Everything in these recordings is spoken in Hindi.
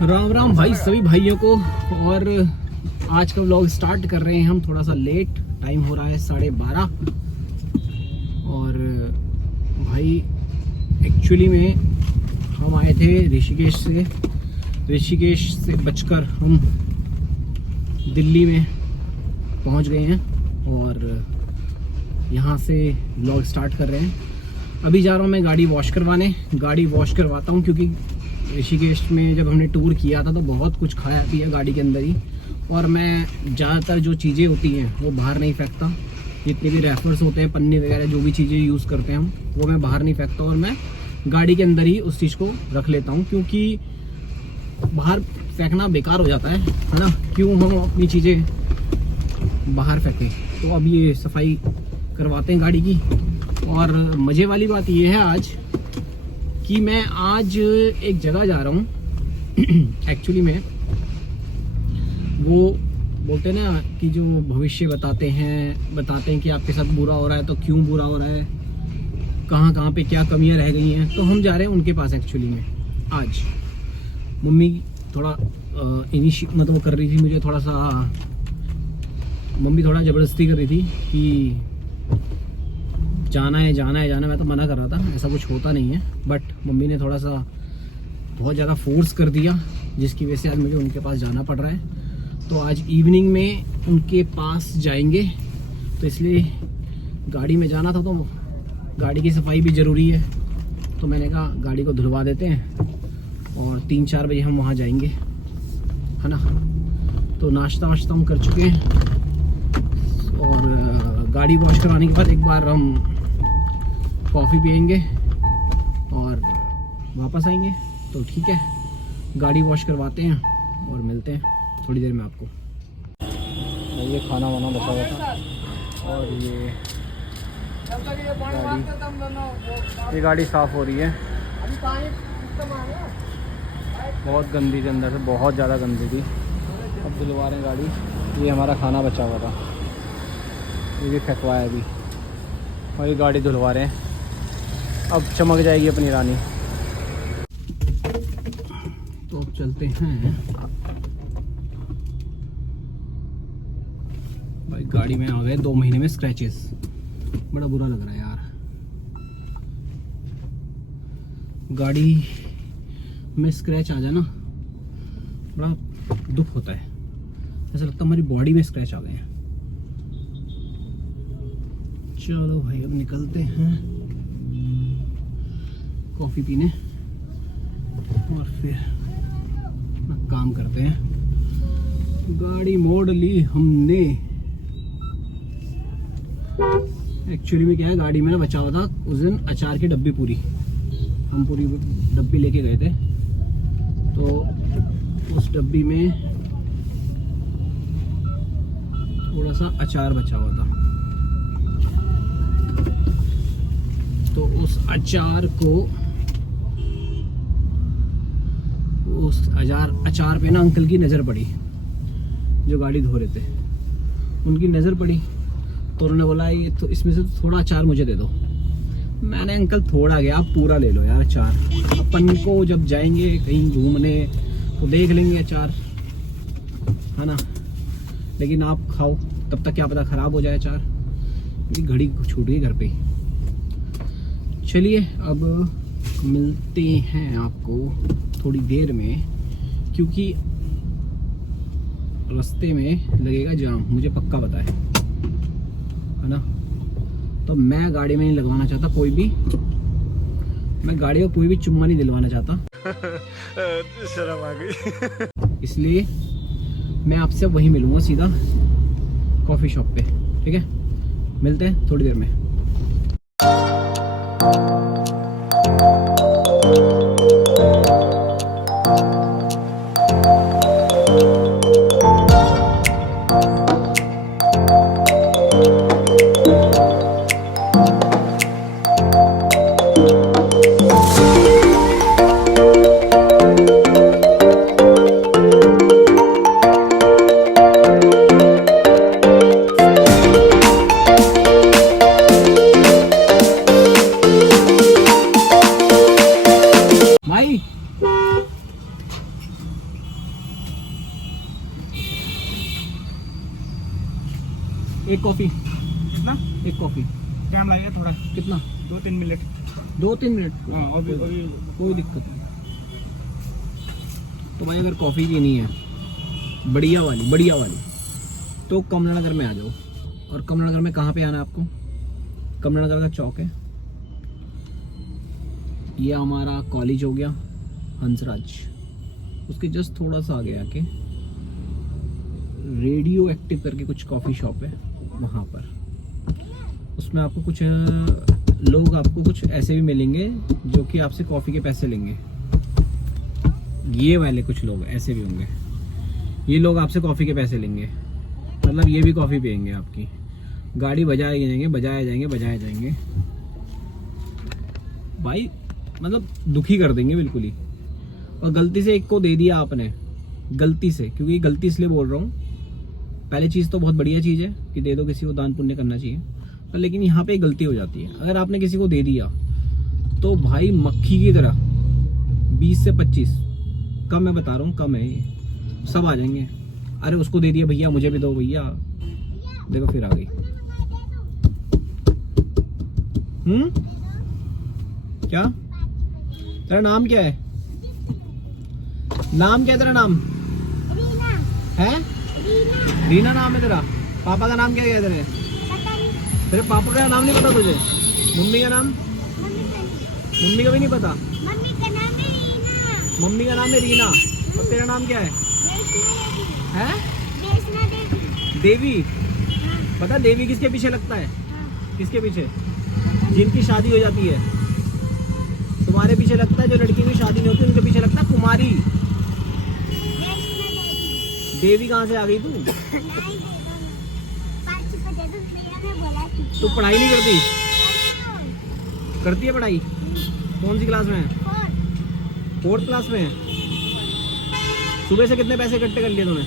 राम राम भाई सभी भाइयों को। और आज का व्लॉग स्टार्ट कर रहे हैं हम थोड़ा सा लेट। टाइम हो रहा है 12:30। और भाई एक्चुअली में हम आए थे ऋषिकेश से बचकर हम दिल्ली में पहुंच गए हैं और यहाँ से व्लॉग स्टार्ट कर रहे हैं। अभी जा रहा हूँ मैं गाड़ी वॉश करवाता हूँ क्योंकि ऋषिकेश में जब हमने टूर किया था तो बहुत कुछ खाया पिया गाड़ी के अंदर ही। और मैं ज़्यादातर जो चीज़ें होती हैं वो बाहर नहीं फेंकता। जितने भी रेफर्स होते हैं, पन्नी वगैरह जो भी चीज़ें यूज़ करते हैं हम, वो मैं बाहर नहीं फेंकता और मैं गाड़ी के अंदर ही उस चीज़ को रख लेता हूँ क्योंकि बाहर फेंकना बेकार हो जाता है ना। क्यों हम अपनी चीज़ें बाहर फेंकें। तो अब ये सफाई करवाते हैं गाड़ी की। और मज़े वाली बात ये है आज कि मैं आज एक जगह जा रहा हूँ। एक्चुअली में वो बोलते हैं ना कि जो भविष्य बताते हैं कि आपके साथ बुरा हो रहा है तो क्यों बुरा हो रहा है, कहाँ पे क्या कमियां रह गई हैं। तो हम जा रहे हैं उनके पास। एक्चुअली में आज मम्मी थोड़ा मतलब कर रही थी मुझे थोड़ा सा, मम्मी थोड़ा ज़बरदस्ती कर रही थी कि जाना है। मैं तो मना कर रहा था, ऐसा कुछ होता नहीं है। बट मम्मी ने थोड़ा सा बहुत ज़्यादा फोर्स कर दिया जिसकी वजह से आज मुझे उनके पास जाना पड़ रहा है। तो आज इवनिंग में उनके पास जाएंगे तो इसलिए गाड़ी में जाना था। तो गाड़ी की सफाई भी ज़रूरी है तो मैंने कहा गाड़ी को धुलवा देते हैं और 3-4 बजे हम वहाँ जाएंगे, है ना। तो नाश्ता वाश्ता हम कर चुके हैं और गाड़ी वॉश करवाने के बाद एक बार हम कॉफ़ी पियेंगे और वापस आएंगे। तो ठीक है, गाड़ी वॉश करवाते हैं और मिलते हैं थोड़ी देर में आपको। ये खाना वाना बचा हुआ था और ये गाड़ी साफ़ हो रही है। बहुत गंदी थी अंदर से, बहुत ज़्यादा गंदी थी। अब धुलवा रहे हैं गाड़ी। ये हमारा खाना बचा हुआ था, ये भी फेंकवाया अभी और ये गाड़ी धुलवा रहे हैं। अब चमक जाएगी अपनी रानी। तो अब चलते हैं भाई। गाड़ी में आ गए 2 महीने में स्क्रैचेस, बड़ा बुरा लग रहा है यार। गाड़ी में स्क्रैच आ जाए ना बड़ा दुख होता है। ऐसा लगता है हमारी बॉडी में स्क्रैच आ गए हैं। चलो भाई अब निकलते हैं कॉफ़ी पीने और फिर काम करते हैं। गाड़ी मोड़ ली हमने। एक्चुअली में क्या है, गाड़ी में ना बचा हुआ था उस दिन अचार की डब्बी पूरी, हम पूरी डब्बी लेके गए थे। तो उस डब्बी में थोड़ा सा अचार बचा हुआ था। तो उस अचार पे ना अंकल की नज़र पड़ी जो गाड़ी धो रहे थे। उनकी नज़र पड़ी तो उन्होंने बोला ये तो इसमें से थोड़ा अचार मुझे दे दो। मैंने अंकल थोड़ा गया, आप पूरा ले लो यार अचार। अपन को जब जाएंगे कहीं घूमने तो देख लेंगे अचार, है ना। लेकिन आप खाओ तब तक क्या पता ख़राब हो जाए अचार। घड़ी छूट गई घर पे। चलिए अब मिलते हैं आपको थोड़ी देर में क्योंकि रास्ते में लगेगा जाम, मुझे पक्का पता है ना। तो मैं गाड़ी में नहीं लगवाना चाहता कोई भी, मैं गाड़ी को कोई भी चुम्मा नहीं दिलवाना चाहता। शर्म आ गई। इसलिए मैं आपसे वहीं मिलूंगा सीधा कॉफ़ी शॉप पे, ठीक है। मिलते हैं थोड़ी देर में। एक कॉफी। कितना? एक कॉफी टाइम लगेगा थोड़ा, कितना? 2-3 मिनट। 2-3 मिनट? हाँ, अभी कोई दिक्कत नहीं। तो भाई अगर कॉफ़ी पीनी है बढ़िया वाली तो कमला नगर में आ जाओ। और कमला नगर में कहाँ पे आना है आपको? कमला नगर का चौक है, ये हमारा कॉलेज हो गया हंसराज, उसके जस्ट थोड़ा सा आगे आके रेडियो एक्टिव करके कुछ कॉफ़ी शॉप है, वहाँ पर उसमें आपको कुछ लोग आपको कुछ ऐसे भी मिलेंगे जो कि आपसे कॉफ़ी के पैसे लेंगे। ये वाले कुछ लोग ऐसे भी होंगे, ये लोग आपसे कॉफ़ी के पैसे लेंगे, मतलब ये भी कॉफ़ी पियेंगे आपकी, गाड़ी बजाए जाएंगे भाई, मतलब दुखी कर देंगे बिल्कुल ही। और गलती से एक को दे दिया आपने, गलती से, क्योंकि गलती इसलिए बोल रहा हूँ, पहली चीज़ तो बहुत बढ़िया चीज़ है कि दे दो, किसी को दान पुण्य करना चाहिए, पर लेकिन यहाँ पे एक गलती हो जाती है। अगर आपने किसी को दे दिया तो भाई मक्खी की तरह 20 से 25, कम मैं बता रहा हूँ, कम है ये, सब आ जाएंगे। अरे उसको दे दिया भैया, मुझे भी दो भैया, देखो फिर आ गई। क्या तेरा नाम क्या है? नाम क्या है तेरा? नाम है रीना नाम है तेरा? पापा का नाम क्या है तेरे? तेरे पापा का नाम नहीं पता तुझे? मम्मी का नाम? मम्मी का भी नहीं पता? मम्मी का नाम है रीना, और तेरा नाम क्या है? देवी। पता देवी किसके पीछे लगता है? किसके पीछे? जिनकी शादी हो जाती है। तुम्हारे पीछे लगता है जो लड़की की शादी नहीं होती, उनके पीछे लगता है कुमारी। देवी कहाँ से आ गई तू? तू पढ़ाई नहीं करती? करती है पढ़ाई? कौन सी क्लास में है? 4th क्लास में है। सुबह से कितने पैसे इकट्ठे कर लिए तूने?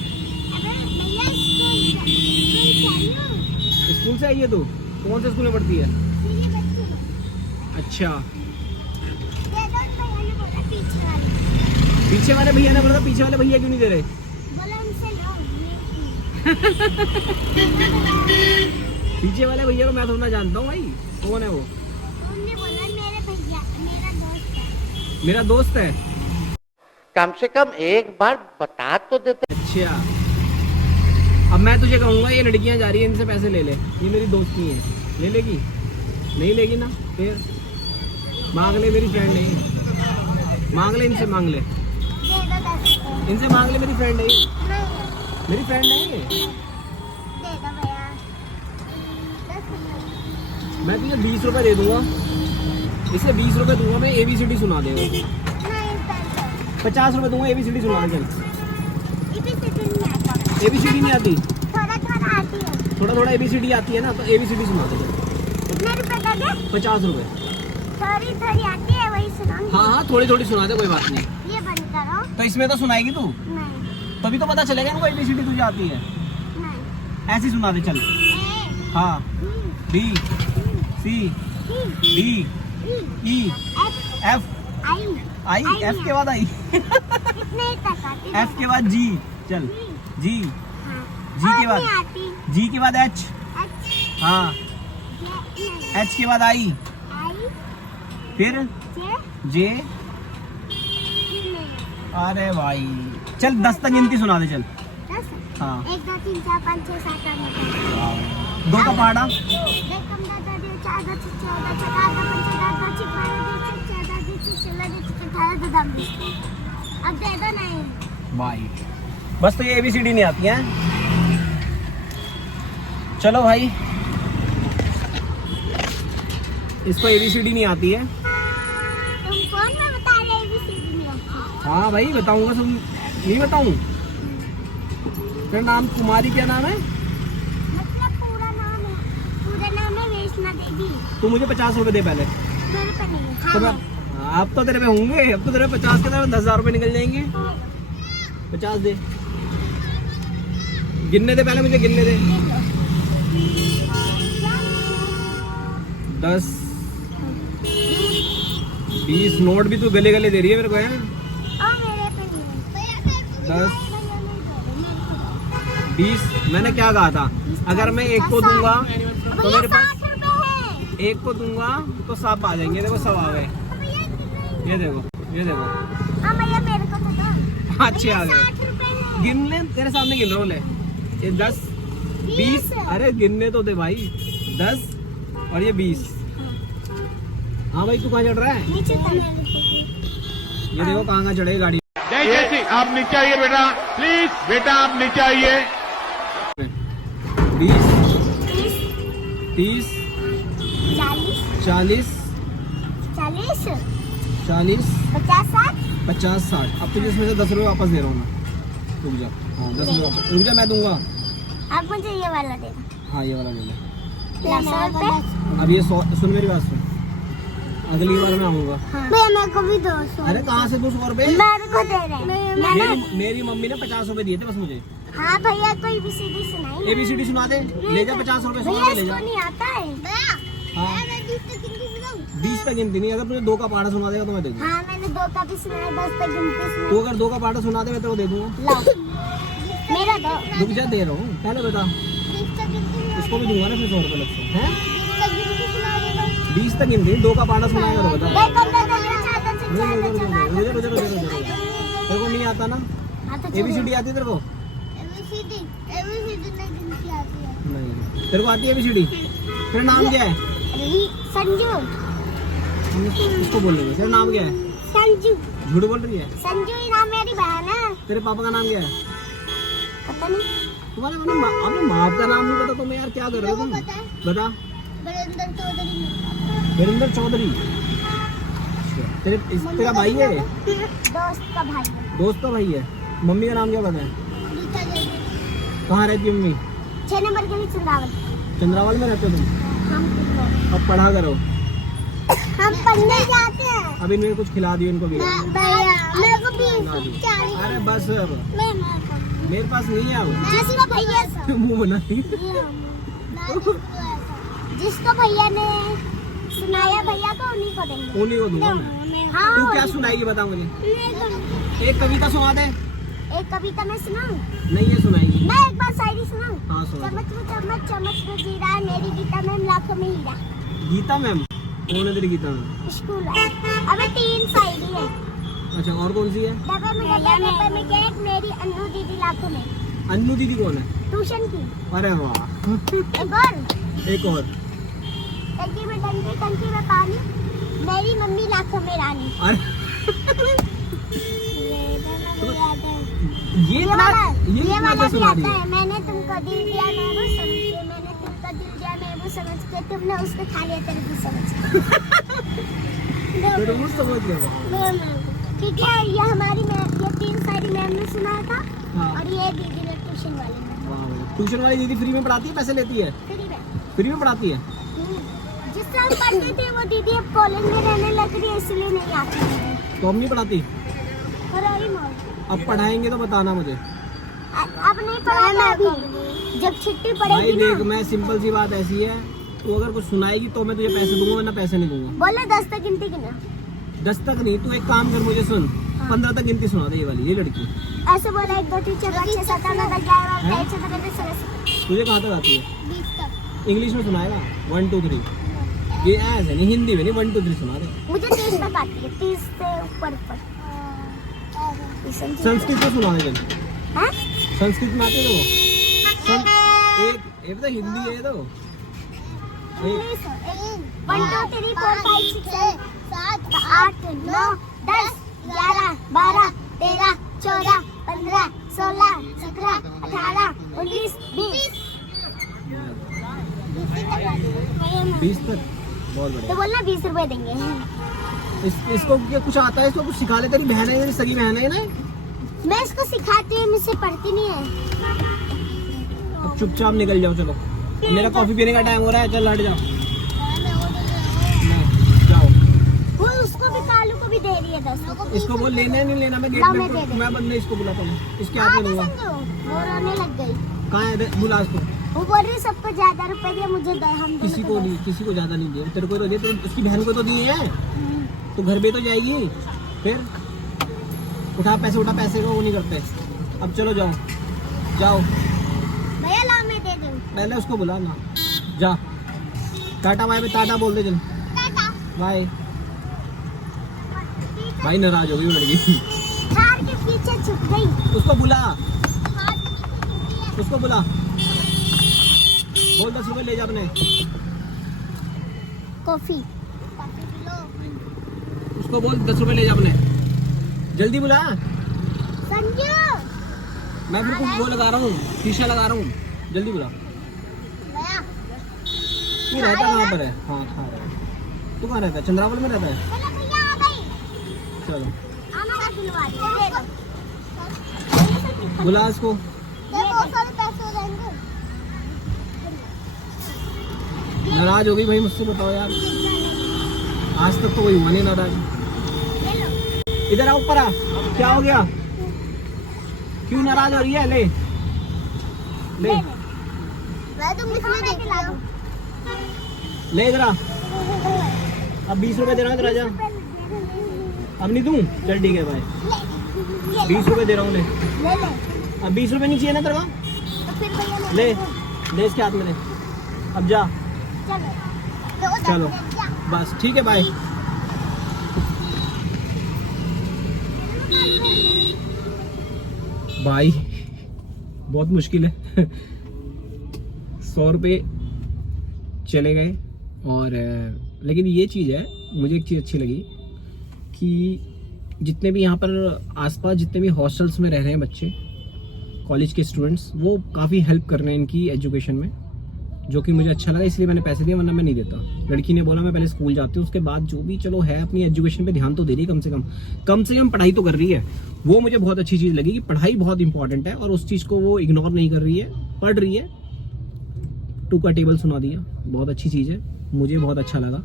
स्कूल से आई है तू? कौन से स्कूल में पढ़ती है? अच्छा, पीछे वाले भैया ने बोला, पीछे वाले भैया क्यों नहीं दे रहे? पीछे वाले भैया को मैं थोड़ा जानता हूँ भाई, कौन है वो? मेरा दोस्त है। कम से कम एक बार बता तो देते। अच्छा, अब मैं तुझे कहूँगा ये लड़कियां जा रही है, इनसे पैसे ले ले, ये मेरी दोस्त नहीं है, ले लेगी? नहीं लेगी ना, फिर मांग ले, मेरी फ्रेंड नहीं है, मांग ले, इनसे मांग ले, इनसे मांग ले, मेरी फ्रेंड है, मेरी फ्रेंड नहीं है। मैं तुझे 20 रुपए दे दूंगा, इसे 20 रुपए दूंगा मैं, ABCD सुना देगा। 50 रुपए दूंगा, ABCD सुना दे। ABCD नहीं आती? थोड़ा थोड़ा ABCD आती है ना, तो ABCD सुना दे। 50 रुपए। आती है वही सुनाऊंगी। हाँ, थोड़ी थोड़ी सुना दे, कोई बात नहीं। ये बंद करो। तो इसमें तो सुनाएगी तू? नहीं। तभी तो पता चलेगा इनको ABCD तुझे आती है। नहीं। ऐसी सुना दे, चल। हाँ, B C D E F I, F के बाद I, F के बाद G, चल G, G के बाद G के बाद H, हाँ, H के बाद I, फिर J। अरे भाई चल 10 तक गिनती सुना दे, चल। हाँ, 1 2 3 4 5 6 7 8 2 का पहाड़ा। अब दे दो नहीं भाई, बस तो ये ABCD नहीं आती है। चलो भाई, इसको ABCD नहीं आती है। तुम कौन में बता रहे ABCD नहीं आती? हाँ भाई बताऊंगा, तुम नहीं बताऊं? तेरा नाम कुमारी, क्या नाम है? मतलब पूरा नाम है वैष्णो देवी। तू मुझे 50 रुपए दे पहले। मेरे पे नहीं। तो मैं, अब तो तेरे पे होंगे, अब तो तेरे पे 50 के तरह 10,000 रुपए निकल जाएंगे। 50 दे, गिनने दे पहले, मुझे गिनने दे। 10 20 नोट भी तू गले गले दे रही है मेरे को, है? 10 20। मैंने क्या कहा था, अगर मैं एक को दूंगा तो भैया मेरे पास 60 रुपए है। एक को दूंगा तो 7 आ जाएंगे। देखो 100 आ गए, ये देखो ये देखो। हाँ भैया मेरे को तो दो। अच्छे आ गए। 60 रुपए है। गिन ले, तेरे सामने गिन रहा हूँ ले। ये 10 20, अरे गिनने तो दे भाई। 10 और ये 20। हाँ भाई तू कहाँ चढ़ रहा है? नीचे तक। ये देखो कहाँ कहाँ चढ़े गाड़ी। जय जय सिंह, आप नीचे आइए बेटा, प्लीज बेटा आप नीचे आइए। 20 30 30 40 40 40 40 50 60। 50 60। अब तुझे इसमें से 10 रुपये वापस दे रहा हूँ मैं। रुक जा। हाँ 10 रुपये वापस। रुक जा, मैं दूंगा। अब मुझे ये वाला देना। हाँ ये वाला ले ले। 100 रुपए। अब ये 100, सुन मेरी बात सुन, अगली बार मैं आऊंगा। भैया मेरे को भी 200। अरे कहाँ से 200 रुपए? मेरे को दे रहे। मेरी मम्मी ने 50 रुपए दिए थे बस मुझे। हाँ भैया कोई भी सीधी सुनाई। ABCD सुना दे, ले जा 50 रुपए सुना भैया दे, ले जा। इसको नहीं आता है। हाँ 20 तक गिनती नहीं, अगर तुझे 2 का पहाड़ा सुना देगा तो मैं दे दूंगा। हाँ मैंने 2 का भी सुना है, 10 तक गिनती सुना तो अगर 2 का पहाड़ा सुना दे मैं तेरे को दे दूंगा। लो मेरा दो। रुक जा, दे रहा हूँ पहले बता। इसको भी दूंगा ना फिर 100 रुपए लगते हैं। 20 तक गिनती, 2 का पहाड़ा सुनाएगा तो बता। तेरे को नहीं आता ना? ABCD आती है तेरे को? नहीं। तेरे को आती है ABCD? तेरा नाम क्या है? संजू। इसको बोल रही है, तेरा नाम क्या है? संजू। झूठ बोल रही है। संजू ही नाम मेरी बहन है। तेरे पापा का नाम क्या है? पता नहीं। तुम्हारे अपने माँ का नाम नहीं पता तुम्हें? यार क्या कर रहे हो तुम? बता। वीरेंद्र चौधरी। तेरा भाई है? दोस्त का भाई है। दोस्त का भाई है। मम्मी का नाम क्या पता है? कहाँ रहती है मम्मी? 6 नंबर के लिए चंद्रावल। चंद्रावल में रहते हो तुम? हम अब पढ़ा करो। पढ़ने जाते हैं। अभी इन्हें कुछ खिला दियो इनको भी। भैया मेरे को भी खिला दियो। 40। अरे बस अब मेरे पास नहीं है अब। जिसको भैया मुंह बना। जिसको भैया ने सुनाया भैया को उन्हीं को देंगे। उन्हीं को दूंगा मैं। हाँ तू क्या सुनाएगी बता मुझे। एक कविता सुना दे। एक कविता मैं सुनाऊं? नहीं ये सुनाएगी। मैं एक बार शायरी सुनाऊं? हाँ सुना। चमच में चमच चमच में जीरा, मेरी गीता में लाखों में हीरा। गीता मैम? कौन है तेरी गीता मैम? स्कूल है। अबे 3 शायरी है। अच्छा और कौन सी है? डब्बे में केक, मेरी अन्नू दीदी लाखों में। अन्नू दीदी कौन है? ट्यूशन की। अरे वाह। एक और। एक और। टंकी में डंडी, टंकी में पानी, मेरी मम्मी लाखों में रानी। अरे ये वाला तो भी आता है। मैंने तुमको दिल दिया मैं वो समझ के, मैंने तुमको दिल दिया मैं वो समझ के, तुमने उसको खा लिया तरबूज समझ के। तरबूज समझ गए। ठीक है, ये हमारी मैम, ये 3 शायरी मैम ने सुनाया था। हाँ। और ये दीदी ने ट्यूशन वाले ने। ट्यूशन वाली दीदी फ्री में पढ़ाती है पैसे लेती है? फ्री में पढ़ाती है। जिससे हम पढ़ते थे वो दीदी अब कॉलेज में रहने लग रही है, इसलिए नहीं आती। तो हम नहीं पढ़ाती? अब पढ़ाएंगे तो बताना मुझे। अब नहीं पढ़ाना अभी, जब छुट्टी भाई पड़ेगी देख ना। मैं सिंपल सी बात ऐसी है, तू अगर कुछ सुनाएगी तो मैं तुझे पैसे दूंगा वरना पैसे नहीं दूंगा। बोले 10 तक गिनती गिना। 10 तक नहीं, तू एक काम कर मुझे सुन, 15 तक गिनती सुना दे ये वाली, ये लड़की। ऐसे बोला 1 2 3 4 5 6 7 8 9 10 11 12 13 14 15 16 तुझे कहाँ तक आती है? 20 तक। इंग्लिश में सुनाएगा 1 2 3। ये ऐसे नहीं, हिंदी में नहीं, 1 2 3 सुना दे। मुझे 30 तक आती है, 30 से ऊपर ऊपर। संस्कृत में सुना दे। हाँ? संस्कृत में आती है तो एक तो हिंदी है तो 1 2 3 4 5 6 7 8 9 10 11 12 13 14 15 16 17 18 19 20। 20 तक बहुत तो बढ़िया। बोलना 20 रुपए देंगे। इसको क्या कुछ आता है? इसको कुछ सिखा ले, तेरी बहन है, तेरी सगी बहन है ना। मैं इसको सिखाती हूँ, मुझसे पढ़ती नहीं है। अब चुपचाप निकल जाओ, चलो मेरा कॉफी पीने का टाइम हो रहा है, चल हट जाओ। जाओ। वो उसको भी, कालू को भी दे रही है 10। इसको बोल लेना है नहीं लेना, मैं लाओ, गेट मैं दे में दे। मैं बंदे इसको बुलाता हूँ, इसके हाथ में दूंगा। वो रोने लग गई। कहाँ है? बुला इसको। वो बोल रही सबको ज्यादा रुपए दिए, मुझे दो, हम दोनों किसी को को दो। नहीं, किसी को ज्यादा नहीं दिए, तेरे को तो दिए, तेरे उसकी बहन को तो दिए हैं। तो घर पे तो जाएगी, फिर उठा पैसे, उठा पैसे को वो नहीं करते। अब चलो जाओ जाओ। भैया ला मैं दे दूं। पहले उसको बुला ना, जा टाटा बाय, टाटा बोल दे चल, टाटा। बाय। भाई नाराज हो गई वो लड़की। थार के पीछे छुप गई। उसको बुला, थार के पीछे। उसको बुला, बोल 10 रुपए ले जा अपने। Coffee P low. उसको बोल 10 रुपए ले जा अपने, जल्दी बुला। संजू मैं फिर कुछ वो लगा रहा हूँ, शीशा लगा रहा हूँ, जल्दी बुला। भैया तू रहता कहाँ पर है? हाँ खा रहा है। तू कहाँ रहता है? चंद्रावल में रहता है? चलो भैया आ गई। चलो आना का दिलवा दे दो। बुला इसको। बहुत सारे पैसे हो जाएंगे। नाराज हो गई भाई मुझसे, बताओ यार, आज तक तो कोई हुआ नहीं नाराज। ले लो। इधर आ, ऊपर आ, क्या हो गया? क्यों नाराज हो रही है? ले ले मैं तुम इसमें देख लो। ले इधर आ। अब 20 रुपए दे रहा हूँ, इधर आ जा। अब नहीं दूँ? चल ठीक है भाई, 20 रुपए दे रहा हूँ, ले। ले ले। अब 20 रुपए नहीं चाहिए ना तेरे को? तो फिर भैया ले ले इसके हाथ में ले, अब जा। चलो चलो बस ठीक है, बाय। भाई बहुत मुश्किल है। 100 रुपये चले गए। और लेकिन ये चीज़ है, मुझे एक चीज़ अच्छी लगी कि जितने भी यहाँ पर आसपास जितने भी हॉस्टल्स में रह रहे हैं बच्चे, कॉलेज के स्टूडेंट्स, वो काफ़ी हेल्प कर रहे हैं इनकी एजुकेशन में, जो कि मुझे अच्छा लगा, इसलिए मैंने पैसे दिए, वरना मैं नहीं देता। लड़की ने बोला मैं पहले स्कूल जाती हूँ, उसके बाद जो भी चलो है अपनी एजुकेशन पे ध्यान तो दे रही है, कम से कम पढ़ाई तो कर रही है। वो मुझे बहुत अच्छी चीज़ लगी कि पढ़ाई बहुत इंपॉर्टेंट है और उस चीज़ को वो इग्नोर नहीं कर रही है, पढ़ रही है। 2 का टेबल सुना दिया, बहुत अच्छी चीज़ है, मुझे बहुत अच्छा लगा।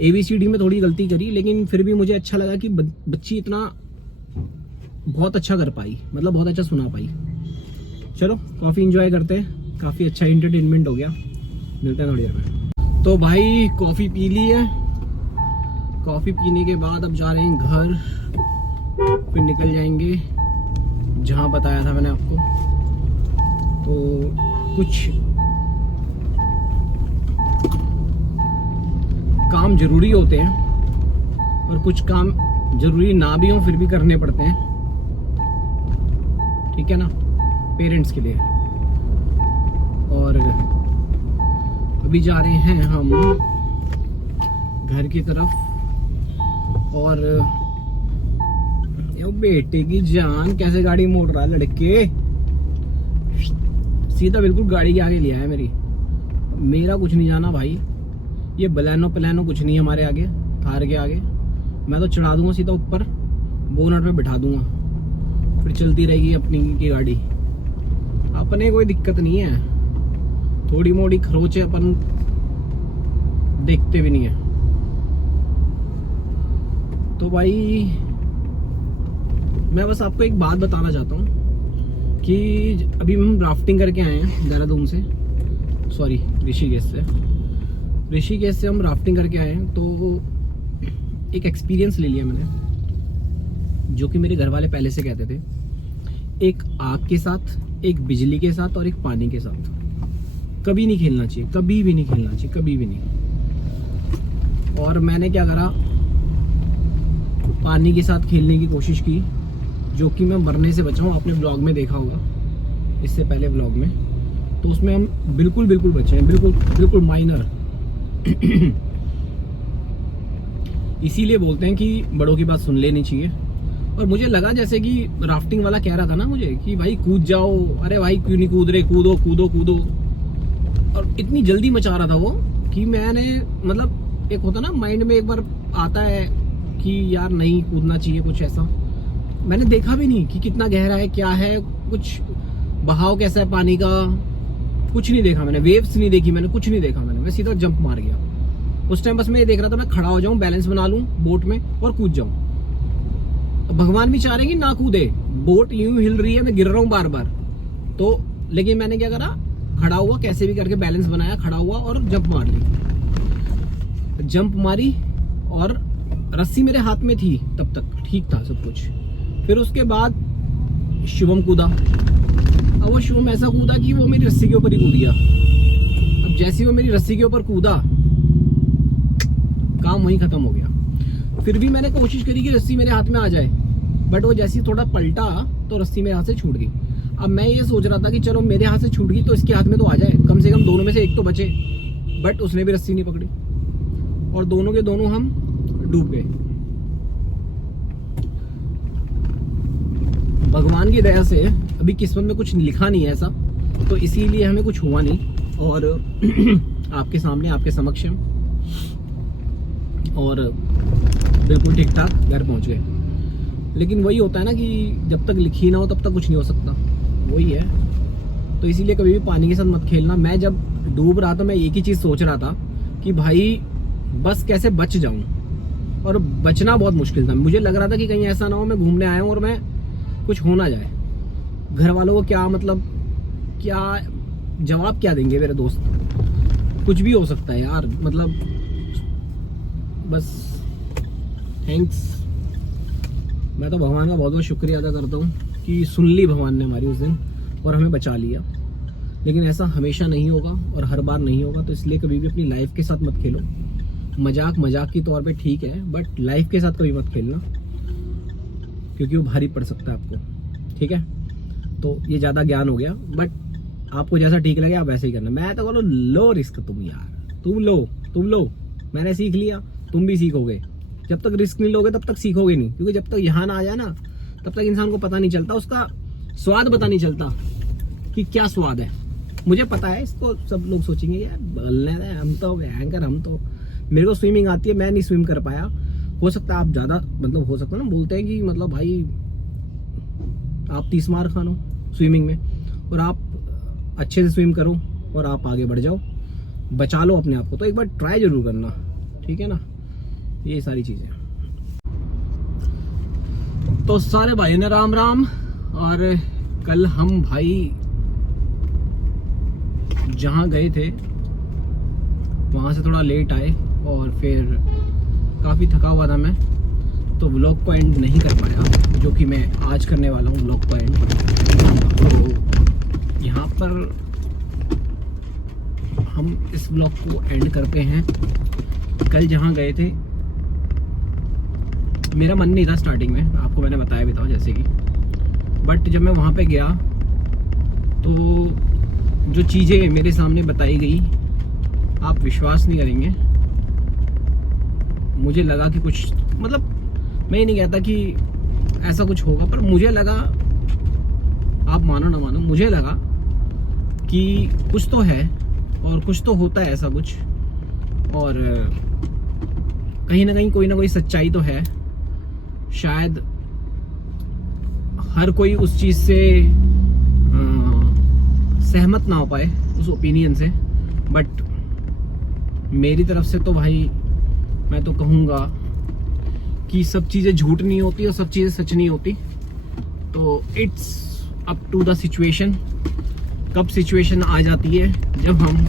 ABCD में थोड़ी गलती करी, लेकिन फिर भी मुझे अच्छा लगा कि बच्ची इतना बहुत अच्छा कर पाई, मतलब बहुत अच्छा सुना पाई। चलो कॉफ़ी इंजॉय करते हैं, काफ़ी अच्छा एंटरटेनमेंट हो गया, मिलते हैं थोड़ी देर में। तो भाई कॉफ़ी पी ली है, कॉफ़ी पीने के बाद अब जा रहे हैं घर, फिर निकल जाएंगे जहाँ बताया था मैंने आपको। तो कुछ काम जरूरी होते हैं और कुछ काम जरूरी ना भी हो फिर भी करने पड़ते हैं, ठीक है ना, पेरेंट्स के लिए। और अभी जा रहे हैं हम घर की तरफ। और ये बेटे की जान, कैसे गाड़ी मोड़ रहा है लड़के, सीधा बिल्कुल गाड़ी के आगे लिया है मेरी। मेरा कुछ नहीं जाना भाई, ये बलैनो प्लानो कुछ नहीं हमारे आगे, थार के आगे। मैं तो चढ़ा दूंगा सीधा ऊपर, बोनट में बिठा दूंगा, फिर चलती रहेगी अपनी की गाड़ी। अपने कोई दिक्कत नहीं है, थोड़ी मोड़ी खरोचे अपन देखते भी नहीं है। तो भाई मैं बस आपको एक बात बताना चाहता हूँ कि अभी हम राफ्टिंग करके आए हैं देहरादून से, सॉरी ऋषिकेश से हम राफ्टिंग करके आए हैं। तो एक एक्सपीरियंस ले लिया मैंने, जो कि मेरे घर वाले पहले से कहते थे, एक आग के साथ, एक बिजली के साथ और एक पानी के साथ कभी नहीं खेलना चाहिए, कभी भी नहीं खेलना चाहिए, कभी भी नहीं। और मैंने क्या करा, पानी के साथ खेलने की कोशिश की, जो कि मैं मरने से बचा हूँ। आपने ब्लॉग में देखा होगा, इससे पहले ब्लॉग में, तो उसमें हम बिल्कुल बचे हैं, बिल्कुल माइनर। इसीलिए बोलते हैं कि बड़ों की बात सुन लेनी चाहिए। और मुझे लगा जैसे कि राफ्टिंग वाला कह रहा था ना मुझे कि भाई कूद जाओ, अरे भाई क्यों नहीं कूद रहे, कूदो कूदो कूदो। और इतनी जल्दी मचा रहा था वो कि मैंने, मतलब एक होता ना माइंड में एक बार आता है कि यार नहीं कूदना चाहिए, कुछ ऐसा। मैंने देखा भी नहीं कि कितना गहरा है, क्या है, कुछ बहाव कैसा है पानी का, कुछ नहीं देखा मैंने, वेव्स नहीं देखी मैंने, कुछ नहीं देखा मैंने। मैं सीधा जंप मार गया। उस टाइम बस मैं ये देख रहा था मैं खड़ा हो जाऊं, बैलेंस बना लूं बोट में और कूद जाऊं। भगवान भी चाह रहे कि ना कूदे, बोट यूं हिल रही है, मैं गिर रहा हूं बार बार। तो लेकिन मैंने क्या करा, खड़ा हुआ, कैसे भी करके बैलेंस बनाया, खड़ा हुआ और जंप मार ली। जंप मारी और रस्सी मेरे हाथ में थी, तब तक ठीक था सब कुछ। फिर उसके बाद शिवम कूदा, अब वो शिवम ऐसा कूदा कि वो मेरी रस्सी के ऊपर ही कूद गया। अब जैसे वो मेरी रस्सी के ऊपर कूदा, काम वहीं खत्म हो गया। फिर भी मैंने कोशिश करी कि रस्सी मेरे हाथ में आ जाए, बट वो जैसे ही थोड़ा पलटा तो रस्सी मेरे हाथ से छूट गई। अब मैं ये सोच रहा था कि चलो मेरे हाथ से छूट गई तो इसके हाथ में तो आ जाए, कम से कम दोनों में से एक तो बचे, बट उसने भी रस्सी नहीं पकड़ी और दोनों के दोनों हम डूब गए। भगवान की दया से अभी किस्मत में कुछ लिखा नहीं है ऐसा, तो इसीलिए हमें कुछ हुआ नहीं और आपके सामने, आपके समक्ष और बिल्कुल ठीक ठाक घर पहुंच गए। लेकिन वही होता है ना कि जब तक लिखी ना हो तब तक कुछ नहीं हो सकता, वही है। तो इसीलिए कभी भी पानी के साथ मत खेलना। मैं जब डूब रहा था मैं एक ही चीज़ सोच रहा था कि भाई बस कैसे बच जाऊं, और बचना बहुत मुश्किल था। मुझे लग रहा था कि कहीं ऐसा ना हो मैं घूमने आया हूं और मैं कुछ हो ना जाए। घर वालों को क्या मतलब, क्या जवाब क्या देंगे मेरे दोस्त, कुछ भी हो सकता है यार। मतलब बस थैंक्स, मैं तो भगवान का बहुत बहुत शुक्रिया अदा करता हूँ कि सुन ली भगवान ने हमारी उस दिन और हमें बचा लिया। लेकिन ऐसा हमेशा नहीं होगा और हर बार नहीं होगा, तो इसलिए कभी भी अपनी लाइफ के साथ मत खेलो। मजाक की तौर पे ठीक है, बट लाइफ के साथ कभी मत खेलना, क्योंकि वो भारी पड़ सकता है आपको। ठीक है, तो ये ज़्यादा ज्ञान हो गया, बट आपको जैसा ठीक लगे आप वैसे ही करना। मैं तो बोलो लो रिस्क, तुम यार तुम लो, मैंने सीख लिया, तुम भी सीखोगे। जब तक रिस्क नहीं लोगे तब तक सीखोगे नहीं, क्योंकि जब तक यहाँ ना आ जाए ना तब तक इंसान को पता नहीं चलता, उसका स्वाद पता नहीं चलता कि क्या स्वाद है। मुझे पता है, इसको सब लोग सोचेंगे यार बोलने दे, हम तो एंकर, हम तो, मेरे को स्विमिंग आती है, मैं नहीं स्विम कर पाया। हो सकता है आप ज़्यादा, मतलब हो सकता है ना, बोलते हैं कि मतलब भाई आप 30 मार खानो स्विमिंग में, और आप अच्छे से स्विम करो और आप आगे बढ़ जाओ, बचा लो अपने आप को। तो एक बार ट्राई जरूर करना, ठीक है ना, ये सारी चीज़ें। तो सारे भाई ने राम राम। और कल हम भाई जहाँ गए थे वहाँ से थोड़ा लेट आए और फिर काफ़ी थका हुआ था मैं, तो व्लॉग को एंड नहीं कर पाया, जो कि मैं आज करने वाला हूँ व्लॉग को एंड। तो यहाँ पर हम इस व्लॉग को एंड करते हैं। कल जहाँ गए थे मेरा मन नहीं था स्टार्टिंग में, आपको मैंने बताया भी था जैसे कि, बट जब मैं वहाँ पे गया तो जो चीज़ें मेरे सामने बताई गई आप विश्वास नहीं करेंगे। मुझे लगा कि कुछ, मतलब मैं ये नहीं कहता कि ऐसा कुछ होगा, पर मुझे लगा, आप मानो ना मानो, मुझे लगा कि कुछ तो है और कुछ तो होता है ऐसा कुछ, और कहीं ना कहीं कोई ना कोई सच्चाई तो है। शायद हर कोई उस चीज़ से सहमत ना हो पाए, उस ओपिनियन से, बट मेरी तरफ से तो भाई मैं तो कहूँगा कि सब चीज़ें झूठ नहीं होती और सब चीज़ें सच नहीं होती। तो it's up to the situation, कब सिचुएशन आ जाती है जब हम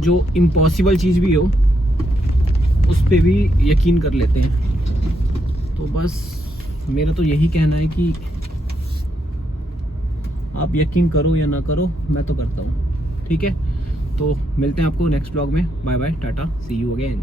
जो इम्पॉसिबल चीज़ भी हो उस पर भी यकीन कर लेते हैं। तो बस मेरा तो यही कहना है कि आप यकीन करो या ना करो, मैं तो करता हूँ। ठीक है, तो मिलते हैं आपको नेक्स्ट व्लॉग में। Bye bye, tata, see you again.